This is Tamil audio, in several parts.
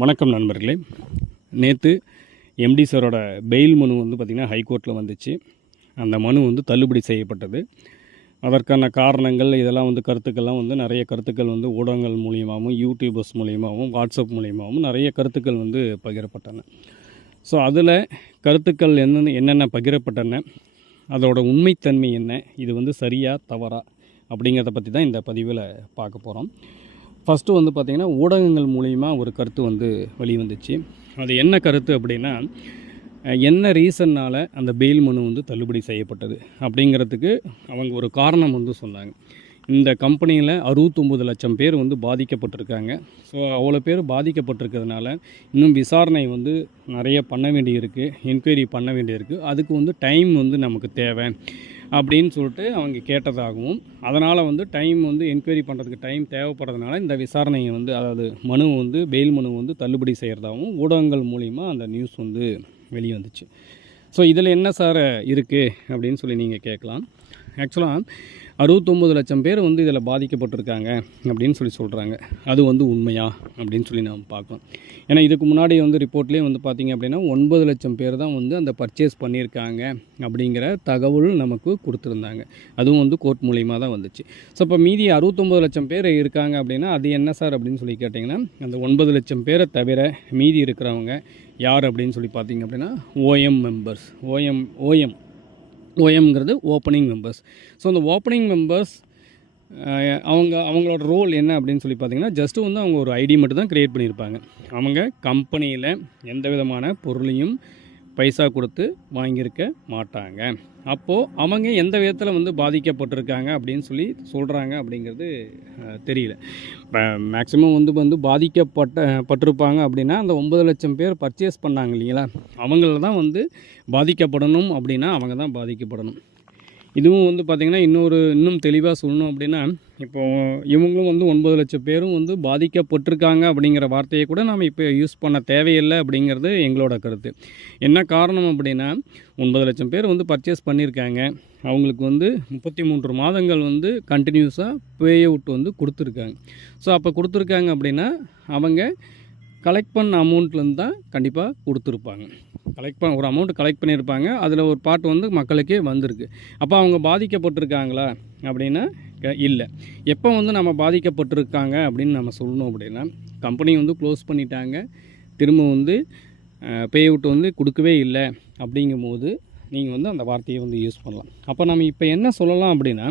வணக்கம் நண்பர்களே. நேற்று எம்டி சாரோட பெயில் மனு வந்து பார்த்திங்கன்னா ஹைகோர்ட்டில் வந்துச்சு. அந்த மனு வந்து தள்ளுபடி செய்யப்பட்டது. அதற்கான காரணங்கள் இதெல்லாம் வந்து கருத்துக்கள்லாம் வந்து நிறைய கருத்துக்கள் வந்து ஊடகங்கள் மூலியமாகவும் யூடியூபர்ஸ் மூலியமாகவும் வாட்ஸ்அப் மூலியமாகவும் நிறைய கருத்துக்கள் வந்து பகிரப்பட்டன. ஸோ அதில் கருத்துக்கள் என்னென்ன பகிரப்பட்டன, அதோட உண்மைத்தன்மை என்ன, இது வந்து சரியா தவறா அப்படிங்கிறத பற்றி தான் இந்த பதிவில் பார்க்க போகிறோம். ஃபஸ்ட்டு வந்து பார்த்திங்கன்னா ஊடகங்கள் மூலிமா ஒரு கருத்து வந்து வெளிவந்துச்சு. அது என்ன கருத்து அப்படின்னா, என்ன ரீசன்னால் அந்த பெயில் மனு வந்து தள்ளுபடி செய்யப்பட்டது அப்படிங்கிறதுக்கு அவங்க ஒரு காரணம் வந்து சொன்னாங்க. இந்த கம்பெனியில் 69 லட்சம் பேர் வந்து பாதிக்கப்பட்டிருக்காங்க. ஸோ அவ்வளோ பேர் பாதிக்கப்பட்டிருக்கிறதுனால இன்னும் விசாரணை வந்து நிறைய பண்ண வேண்டியிருக்கு, என்கொயரி பண்ண வேண்டியிருக்கு. அதுக்கு வந்து டைம் வந்து நமக்கு தேவை அப்படின்னு சொல்லிட்டு அவங்க கேட்டதாகவும், அதனால் வந்து டைம் வந்து என்கொயரி பண்ணுறதுக்கு டைம் தேவைப்படுறதுனால இந்த விசாரணையை வந்து, அதாவது மனு வந்து பெயில் மனு வந்து தள்ளுபடி செய்கிறதாகவும் ஊடகங்கள் மூலிமா அந்த நியூஸ் வந்து வெளியே வந்துச்சு. ஸோ இதில் என்ன சார் இருக்குது அப்படின்னு சொல்லி நீங்கள் கேட்கலாம். ஆக்சுவலாக 69 லட்சம் பேர் வந்து இதில் பாதிக்கப்பட்டிருக்காங்க அப்படின்னு சொல்லி சொல்கிறாங்க. அது வந்து உண்மையா அப்படின்னு சொல்லி நாம் பார்க்கலாம். ஏன்னா இதுக்கு முன்னாடி வந்து ரிப்போர்ட்லேயே வந்து பார்த்திங்க அப்படின்னா 9 லட்சம் பேர் தான் வந்து அந்த பர்ச்சேஸ் பண்ணியிருக்காங்க அப்படிங்கிற தகவல் நமக்கு கொடுத்துருந்தாங்க. அதுவும் வந்து கோர்ட் மூலிமா தான் வந்துச்சு. ஸோ இப்போ மீதி 69 லட்சம் பேர் இருக்காங்க அப்படின்னா அது என்ன சார் அப்படின்னு சொல்லி கேட்டிங்கன்னா, அந்த 9 லட்சம் பேரை தவிர மீதி இருக்கிறவங்க யார் அப்படின்னு சொல்லி பார்த்திங்க அப்படின்னா ஓஎம் மெம்பர்ஸ். ஓஎம்ங்கிறது ஓப்பனிங் மெம்பர்ஸ். ஸோ அந்த ஓப்பனிங் மெம்பர்ஸ் அவங்களோட ரோல் என்ன அப்படின்னு சொல்லி பார்த்திங்கன்னா, ஜஸ்ட்டு வந்து அவங்க ஒரு ஐடி மட்டும் தான் க்ரியேட் பண்ணியிருப்பாங்க. அவங்க கம்பெனியில் எந்த விதமான பொருளையும் பைசா கொடுத்து வாங்கியிருக்க மாட்டாங்க. அப்போது அவங்க எந்த விதத்தில் வந்து பாதிக்கப்பட்டிருக்காங்க அப்படின்னு சொல்லி சொல்கிறாங்க அப்படிங்கிறது தெரியல. இப்போ மேக்ஸிமம் வந்து பட்டிருப்பாங்க அப்படின்னா அந்த 9 லட்சம் பேர் பர்ச்சேஸ் பண்ணாங்க இல்லைங்களா, அவங்கள தான் வந்து பாதிக்கப்படணும் அப்படின்னா அவங்க தான் பாதிக்கப்படணும். இதுவும் வந்து பார்த்திங்கன்னா இன்னும் தெளிவாக சொல்லணும் அப்படின்னா, இப்போது இவங்களும் வந்து 9 லட்சம் பேரும் வந்து பாதிக்கப்பட்டிருக்காங்க அப்படிங்கிற வார்த்தையை கூட நாம் இப்போ யூஸ் பண்ண தேவையில்லை அப்படிங்கிறது எங்களோட கருத்து. என்ன காரணம் அப்படின்னா, 9 லட்சம் பேர் வந்து பர்ச்சேஸ் பண்ணியிருக்காங்க. அவங்களுக்கு வந்து 33 மாதங்கள் வந்து கண்டினியூஸாக பே அவுட் வந்து கொடுத்துருக்காங்க. ஸோ அப்போ கொடுத்துருக்காங்க அப்படின்னா அவங்க கலெக்ட் பண்ண அமௌண்ட்லேருந்து தான் கண்டிப்பாக கொடுத்துருப்பாங்க. ஒரு அமௌண்ட் கலெக்ட் பண்ணியிருப்பாங்க. அதில் ஒரு பார்ட் வந்து மக்களுக்கே வந்திருக்கு. அப்போ அவங்க பாதிக்கப்பட்டிருக்காங்களா அப்படின்னா இல்லை. எப்போ வந்து நம்ம பாதிக்கப்பட்டிருக்காங்க அப்படின்னு நம்ம சொல்லணும் அப்படின்னா, கம்பெனி வந்து க்ளோஸ் பண்ணிட்டாங்க, திரும்ப வந்து பே அவுட் வந்து கொடுக்கவே இல்லை அப்படிங்கும்போது நீங்கள் வந்து அந்த வார்த்தையை வந்து யூஸ் பண்ணலாம். அப்போ நம்ம இப்போ என்ன சொல்லலாம் அப்படின்னா,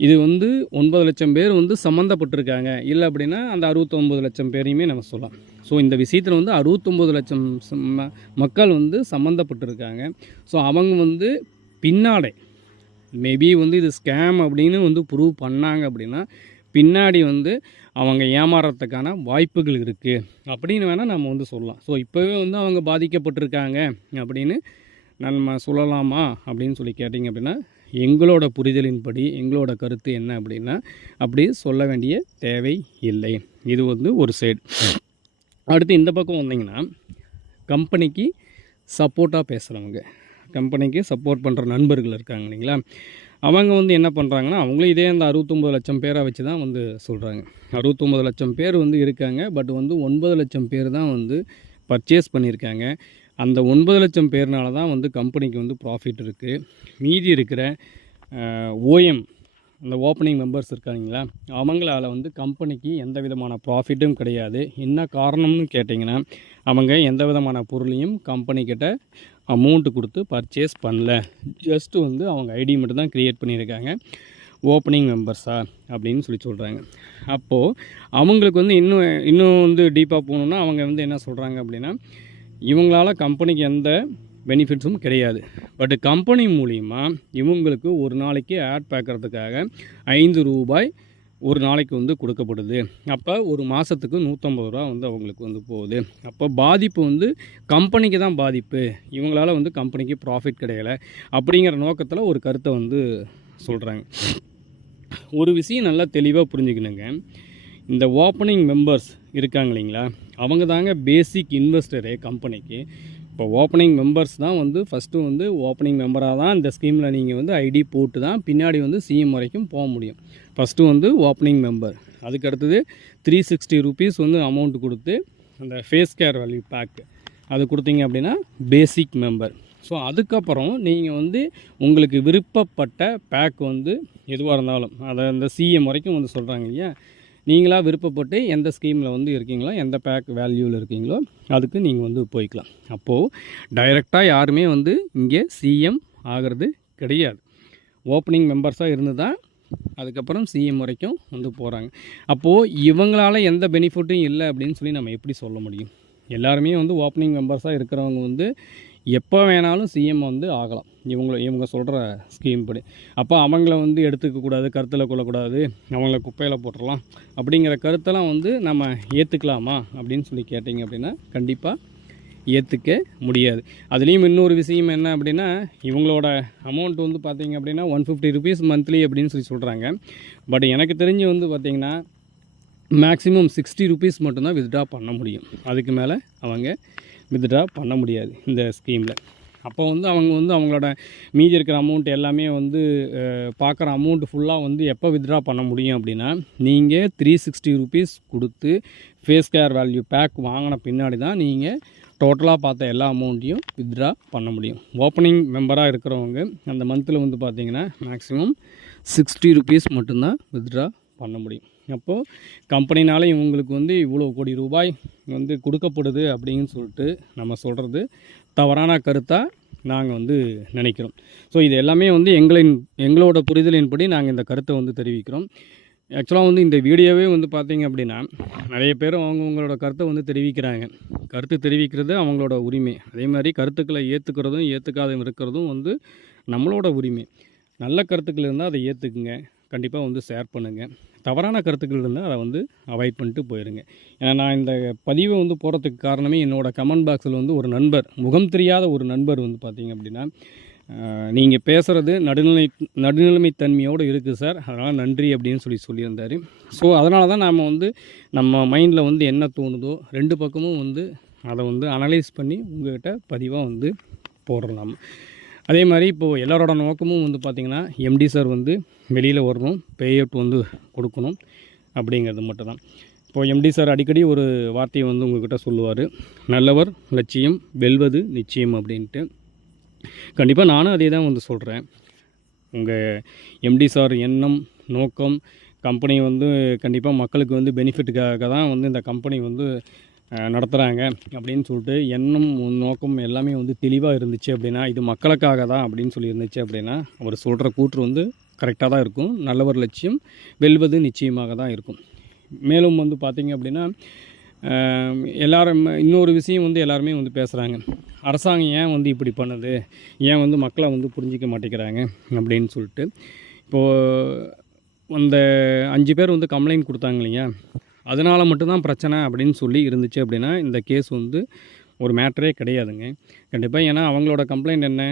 இது வந்து 9 லட்சம் பேர் வந்து சம்மந்தப்பட்டிருக்காங்க, இல்லை அப்படின்னா அந்த 69 லட்சம் பேரையுமே நம்ம சொல்லலாம். ஸோ இந்த விஷயத்தில் வந்து 69 லட்சம் மக்கள் வந்து சம்மந்தப்பட்டிருக்காங்க. ஸோ அவங்க வந்து பின்னாடி மேபி வந்து இது ஸ்கேம் அப்படின்னு வந்து ப்ரூவ் பண்ணாங்க அப்படின்னா பின்னாடி வந்து அவங்க ஏமாறத்துக்கான வாய்ப்புகள் இருக்குது அப்படின்னு வேணால் நம்ம வந்து சொல்லலாம். ஸோ இப்போவே வந்து அவங்க பாதிக்கப்பட்டிருக்காங்க அப்படின்னு நம்ம சொல்லலாமா அப்படின்னு சொல்லி கேட்டிங்க அப்படின்னா, எங்களோட புரிதலின்படி எங்களோட கருத்து என்ன அப்படின்னா, அப்படி சொல்ல வேண்டிய தேவை இல்லை. இது வந்து ஒரு சைடு. அடுத்து இந்த பக்கம் வந்திங்கன்னா, கம்பெனிக்கு சப்போர்ட்டாக பேசுகிறவங்க, கம்பெனிக்கு சப்போர்ட் பண்ணுற நண்பர்கள் இருக்காங்க இல்லைங்களா, அவங்க வந்து என்ன பண்ணுறாங்கன்னா, அவங்களும் இதே அந்த 69 லட்சம் பேரை வச்சு தான் வந்து சொல்கிறாங்க. 69 லட்சம் பேர் வந்து இருக்காங்க, பட் வந்து 9 லட்சம் பேர் தான் வந்து பர்ச்சேஸ் பண்ணியிருக்காங்க. அந்த 9 லட்சம் பேர்னால தான் வந்து கம்பெனிக்கு வந்து ப்ராஃபிட் இருக்குது. மீதி இருக்கிற ஓஎம், அந்த ஓப்பனிங் மெம்பர்ஸ் இருக்காங்களா, அவங்களால வந்து கம்பெனிக்கு எந்த விதமான ப்ராஃபிட்டும் கிடையாது. என்ன காரணம்னு கேட்டிங்கன்னா, அவங்க எந்த விதமான பொருளையும் கம்பெனிக்கிட்ட அமௌண்ட்டு கொடுத்து பர்ச்சேஸ் பண்ணல. ஜஸ்ட்டு வந்து அவங்க ஐடி மட்டும் தான் க்ரியேட் பண்ணியிருக்காங்க, ஓப்பனிங் மெம்பர்ஸா அப்படின்னு சொல்லி சொல்கிறாங்க. அப்போது அவங்களுக்கு வந்து இன்னும் வந்து டீப்பாக போகணுன்னா அவங்க வந்து என்ன சொல்கிறாங்க அப்படின்னா, இவங்களால் கம்பெனிக்கு எந்த பெனிஃபிட்ஸும் கிடையாது. பட் கம்பெனி மூலிமா இவங்களுக்கு ஒரு நாளைக்கு ஆட் பார்க்குறதுக்காக 5 ரூபாய் ஒரு நாளைக்கு வந்து கொடுக்கப்படுது. அப்போ ஒரு மாதத்துக்கு 150 ரூபா வந்து அவங்களுக்கு வந்து போகுது. அப்போ பாதிப்பு வந்து கம்பெனிக்கு தான் பாதிப்பு, இவங்களால் வந்து கம்பெனிக்கு ப்ராஃபிட் கிடையலை அப்படிங்கிற நோக்கத்தில் ஒரு கருத்தை வந்து சொல்கிறாங்க. ஒரு விஷயம் நல்லா தெளிவாக புரிஞ்சுக்கணுங்க. இந்த ஓப்பனிங் மெம்பர்ஸ் இருக்காங்க இல்லைங்களா, அவங்க தாங்க பேசிக் இன்வெஸ்டரே கம்பெனிக்கு. இப்போ ஓப்பனிங் மெம்பர்ஸ் தான் வந்து ஃபஸ்ட்டு வந்து ஓப்பனிங் மெம்பராக தான் இந்த ஸ்கீமில் நீங்கள் வந்து ஐடி போட்டு தான் பின்னாடி வந்து சிஎம் வரைக்கும் போக முடியும். ஃபஸ்ட்டு வந்து ஓப்பனிங் மெம்பர், அதுக்கு அடுத்தது 360 ருபீஸ் வந்து அமௌண்ட் கொடுத்து அந்த ஃபேஸ் கேர் வேல்யூ பேக்கு அது கொடுத்தீங்க அப்படின்னா பேசிக் மெம்பர். ஸோ அதுக்கப்புறம் நீங்கள் வந்து உங்களுக்கு விருப்பப்பட்ட பேக் வந்து எதுவாக இருந்தாலும் அதை அந்த சிஎம் வரைக்கும் வந்து சொல்கிறாங்க இல்லையா, நீங்களாக விருப்பப்பட்டு எந்த ஸ்கீமில் வந்து இருக்கீங்களோ, எந்த பேக் வேல்யூவில் இருக்கீங்களோ அதுக்கு நீங்கள் வந்து போய்க்கலாம். அப்போது டைரெக்டாக யாருமே வந்து இங்கே சிஎம் ஆகிறது கிடையாது. ஓப்பனிங் மெம்பர்ஸாக இருந்து தான் அதுக்கப்புறம் சிஎம் வரைக்கும் வந்து போகிறாங்க. அப்போது இவங்களால் எந்த பெனிஃபிட்டும் இல்லை அப்படின்னு சொல்லி நம்ம எப்படி சொல்ல முடியும்? எல்லாருமே வந்து ஓப்பனிங் மெம்பர்ஸாக இருக்கிறவங்க வந்து எப்போ வேணாலும் சிஎம் வந்து ஆகலாம் இவங்க சொல்கிற ஸ்கீம் படி. அப்போ அவங்கள வந்து எடுத்துக்கக்கூடாது, கருத்தில் கொள்ளக்கூடாது, அவங்கள குப்பையில் போட்டுடலாம் அப்படிங்கிற கருத்தெல்லாம் வந்து நம்ம ஏற்றுக்கலாமா அப்படின்னு சொல்லி கேட்டிங்க அப்படின்னா கண்டிப்பாக ஏற்றுக்க முடியாது. அதுலேயும் இன்னொரு விஷயம் என்ன அப்படின்னா, இவங்களோட அமௌண்ட் வந்து பார்த்திங்க அப்படின்னா 150 ருபீஸ் மந்த்லி அப்படின்னு சொல்லி சொல்கிறாங்க. பட் எனக்கு தெரிஞ்சு வந்து பார்த்திங்கன்னா மேக்ஸிமம் 60 ருபீஸ் மட்டும்தான் வித்ட்ரா பண்ண முடியும். அதுக்கு மேலே அவங்க வித்ட்ரா பண்ண முடியாது இந்த ஸ்கீமில். அப்போ வந்து அவங்க வந்து அவங்களோட மீதி இருக்கிற அமௌண்ட் எல்லாமே வந்து பார்க்குற அமௌண்ட் ஃபுல்லாக வந்து எப்போ வித்ட்ரா பண்ண முடியும் அப்படின்னா, நீங்கள் 360 ருபீஸ் கொடுத்து ஃபேஸ் கேர் வேல்யூ பேக் வாங்கின பின்னாடி தான் நீங்கள் டோட்டலாக பார்த்த எல்லா அமௌண்ட்டையும் வித்ட்ரா பண்ண முடியும். ஓப்பனிங் மெம்பராக இருக்கிறவங்க அந்த மந்தில் வந்து பார்த்திங்கன்னா மேக்ஸிமம் 60 ருபீஸ் மட்டும்தான் வித்ட்ரா பண்ண முடியும். அப்போது கம்பெனினால இவங்களுக்கு வந்து இவ்வளோ கோடி ரூபாய் வந்து கொடுக்கப்படுது அப்படின்னு சொல்லிட்டு நம்ம சொல்கிறது தவறான கருத்தாக நாங்கள் வந்து நினைக்கிறோம். ஸோ இது எல்லாமே வந்து எங்களோட புரிதலின்படி நாங்கள் இந்த கருத்தை வந்து தெரிவிக்கிறோம். ஆக்சுவலாக வந்து இந்த வீடியோவே வந்து பார்த்திங்க அப்படின்னா நிறைய பேர் அவங்கவுங்களோட கருத்தை வந்து தெரிவிக்கிறாங்க. கருத்து தெரிவிக்கிறது அவங்களோட உரிமை. அதே மாதிரி கருத்துக்களை ஏற்றுக்கிறதும் ஏற்றுக்காத இருக்கிறதும் வந்து நம்மளோட உரிமை. நல்ல கருத்துக்கள் இருந்தால் அதை ஏற்றுக்குங்க, கண்டிப்பாக வந்து ஷேர் பண்ணுங்கள். தவறான கருத்துக்கள் இருந்தால் அதை வந்து அவாய்ட் பண்ணிட்டு போயிடுங்க. ஏன்னா நான் இந்த பதிவை வந்து போகிறதுக்கு காரணமே என்னோடய கமெண்ட் பாக்ஸில் வந்து ஒரு நண்பர், முகம் தெரியாத ஒரு நண்பர் வந்து பார்த்திங்க அப்படின்னா, நீங்கள் பேசுகிறது நடுநிலைமைத்தன்மையோடு இருக்குது சார், அதனால் நன்றி அப்படின்னு சொல்லியிருந்தார். ஸோ அதனால தான் நாம் வந்து நம்ம மைண்டில் வந்து என்ன தோணுதோ ரெண்டு பக்கமும் வந்து அதை வந்து அனலைஸ் பண்ணி உங்கள்கிட்ட பதிவாக வந்து போடுறோம். அதே மாதிரி இப்போது எல்லாரோட நோக்கமும் வந்து பார்த்திங்கன்னா எம்டி சார் வந்து வெளியில் வரணும், பே அவுட் வந்து கொடுக்கணும் அப்படிங்கிறது மட்டும்தான். இப்போது எம்டி சார் அடிக்கடி ஒரு வார்த்தையை வந்து உங்கள்கிட்ட சொல்லுவார், நல்லவர் லட்சியம் வெல்வது நிச்சயம் அப்படின்ட்டு. கண்டிப்பாக நானும் அதே தான் வந்து சொல்கிறேன். உங்கள் எம்டி சார் எண்ணம் நோக்கம் கம்பெனி வந்து கண்டிப்பாக மக்களுக்கு வந்து பெனிஃபிட்டுக்காக தான் வந்து இந்த கம்பெனி வந்து நடத்துகிறாங்க அப்படின்னு சொல்லிட்டு எண்ணம் நோக்கம் எல்லாமே வந்து தெளிவாக இருந்துச்சு அப்படின்னா, இது மக்களுக்காக தான் அப்படின்னு சொல்லி இருந்துச்சு அப்படின்னா அவர் சொல்கிற கூற்று வந்து கரெக்டாக தான் இருக்கும். நல்லவர் லட்சியம் வெல்வது நிச்சயமாக தான் இருக்கும். மேலும் வந்து பார்த்திங்க அப்படின்னா எல்லாரும் இன்னொரு விஷயம் வந்து எல்லாருமே வந்து பேசுகிறாங்க, அரசாங்கம் ஏன் வந்து இப்படி பண்ணுது, ஏன் வந்து மக்களை வந்து புரிஞ்சிக்க மாட்டேங்கிறாங்க அப்படின்னு சொல்லிட்டு. இப்போது அந்த 5 பேர் வந்து கம்ப்ளைண்ட் கொடுத்தாங்க இல்லையா, அதனால் மட்டும்தான் பிரச்சனை அப்படின்னு சொல்லி இருந்துச்சு அப்படின்னா இந்த கேஸ் வந்து ஒரு மேட்டரே கிடையாதுங்க கண்டிப்பாக. ஏன்னா அவங்களோட கம்ப்ளைண்ட் என்ன,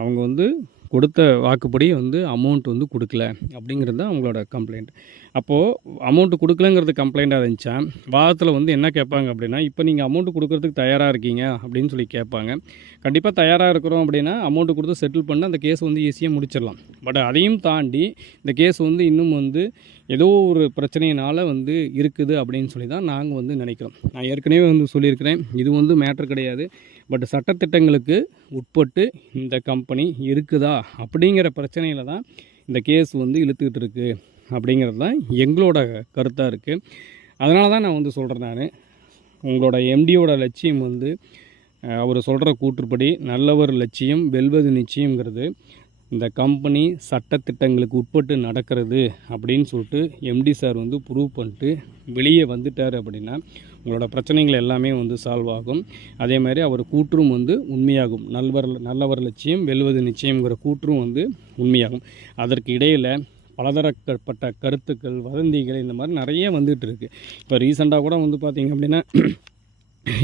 அவங்க வந்து கொடுத்த வாக்குப்படி வந்து அமௌண்ட் வந்து கொடுக்கல அப்படிங்கிறது தான் அவங்களோட கம்ப்ளைண்ட். அப்போது அமௌண்ட்டு கொடுக்கலங்கிறது கம்ப்ளைண்ட்டாக இருந்துச்சா, வாதத்தில் வந்து என்ன கேட்பாங்க அப்படின்னா, இப்போ நீங்கள் அமௌண்ட்டு கொடுக்குறதுக்கு தயாராக இருக்கீங்க அப்படின்னு சொல்லி கேட்பாங்க. கண்டிப்பாக தயாராக இருக்கிறோம் அப்படின்னா அமௌண்ட்டு கொடுத்து செட்டில் பண்ண அந்த கேஸ் வந்து ஈஸியாக முடிச்சிடலாம். பட் அதையும் தாண்டி இந்த கேஸ் வந்து இன்னும் வந்து ஏதோ ஒரு பிரச்சனையினால் வந்து இருக்குது அப்படின்னு சொல்லி தான் நாங்கள் வந்து நினைக்கிறோம். நான் ஏற்கனவே வந்து சொல்லியிருக்கிறேன், இது வந்து மேட்ரு கிடையாது, பட் சட்டத்திட்டங்களுக்கு உட்பட்டு இந்த கம்பெனி இருக்குதா அப்படிங்கிற பிரச்சனையில் தான் இந்த கேஸ் வந்து இழுத்துக்கிட்டு இருக்குது அப்படிங்கிறது தான் எங்களோட கருத்தாக இருக்குது. அதனால தான் நான் வந்து சொல்கிறேன், நான் உங்களோட எம்டியோட லட்சியம் வந்து அவர் சொல்கிற கூற்றுப்படி நல்லவர் லட்சியம் வெல்வது நிச்சயங்கிறது இந்த கம்பெனி சட்டத்திட்டங்களுக்கு உட்பட்டு நடக்கிறது அப்படின்னு சொல்லிட்டு எம்டி சார் வந்து ப்ரூவ் பண்ணிட்டு வெளியே வந்துட்டார் அப்படின்னா உங்களோட பிரச்சனைகள் எல்லாமே வந்து சால்வ் ஆகும். அதே மாதிரி அவர் கூற்றும் வந்து உண்மையாகும். நல்லவர் லட்சியம் வெல்வது நிச்சயங்கிற கூற்றும் வந்து உண்மையாகும். அதற்கு இடையில் பலதரப்பட்ட கருத்துக்கள் வதந்திகள் இந்த மாதிரி நிறைய வந்துகிட்டு இருக்குது. இப்போ ரீசெண்டாக கூட வந்து பார்த்திங்க அப்படின்னா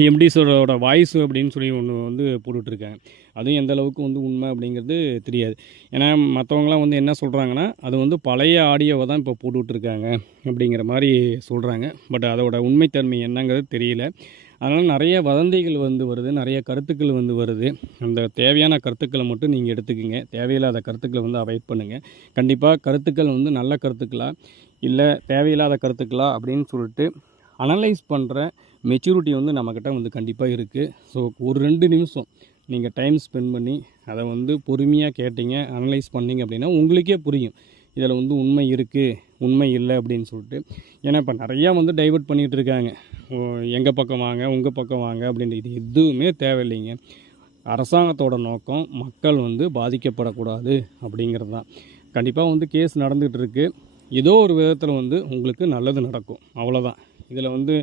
எம்டிஸோட வாய்ஸ் அப்படின்னு சொல்லி ஒன்று வந்து போட்டுட்ருக்காங்க. அதுவும் எந்த அளவுக்கு வந்து உண்மை அப்படிங்கிறது தெரியாது. ஏன்னா மற்றவங்களாம் வந்து என்ன சொல்கிறாங்கன்னா, அது வந்து பழைய ஆடியோவை தான் இப்போ போட்டுட்ருக்காங்க அப்படிங்கிற மாதிரி சொல்கிறாங்க. பட் அதோட உண்மைத்தன்மை என்னங்கிறது தெரியல. அதனால் நிறைய வதந்திகள் வந்து வருது, நிறைய கருத்துக்கள் வந்து வருது. அந்த தேவையான கருத்துக்களை மட்டும் நீங்கள் எடுத்துக்கோங்க, தேவையில்லாத கருத்துக்களை வந்து அவாய்ட் பண்ணுங்கள். கண்டிப்பாக கருத்துக்கள் வந்து நல்ல கருத்துக்களா இல்லை தேவையில்லாத கருத்துக்களா அப்படின்னு சொல்லிட்டு அனலைஸ் பண்ணுற மெச்சூரிட்டி வந்து நம்மக்கிட்ட வந்து கண்டிப்பாக இருக்குது. ஸோ ஒரு 2 நிமிஷம் நீங்கள் டைம் ஸ்பெண்ட் பண்ணி அதை வந்து பொறுமையாக கேட்டீங்க, அனலைஸ் பண்ணிங்க அப்படின்னா உங்களுக்கே புரியும் இதில் வந்து உண்மை இருக்குது, உண்மை இல்லை அப்படின்னு சொல்லிட்டு. ஏன்னா இப்போ நிறையா வந்து டைவர்ட் பண்ணிகிட்டு இருக்காங்க. எங்கள் பக்கம் வாங்க, உங்கள் பக்கம் வாங்க அப்படின்ட்டு. இது எதுவுமே தேவையில்லைங்க. அரசாங்கத்தோட நோக்கம் மக்கள் வந்து பாதிக்கப்படக்கூடாது அப்படிங்கிறது தான். கண்டிப்பாக வந்து கேஸ் நடந்துகிட்டு இருக்குது. ஏதோ ஒரு விதத்தில் வந்து உங்களுக்கு நல்லது நடக்கும், அவ்வளோதான். இதில் வந்து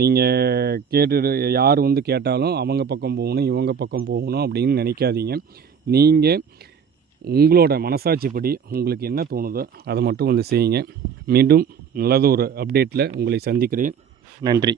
நீங்கள் கேட்டுட்டு யார் வந்து கேட்டாலும் அவங்க பக்கம் போகணும், இவங்க பக்கம் போகணும் அப்படின்னு நினைக்காதீங்க. நீங்கள் உங்களோட மனசாட்சிப்படி உங்களுக்கு என்ன தோணுதோ அதை மட்டும் வந்து செய்யுங்க. மீண்டும் நல்லது ஒரு அப்டேட்டில் உங்களை சந்திக்கிறேன். நன்றி.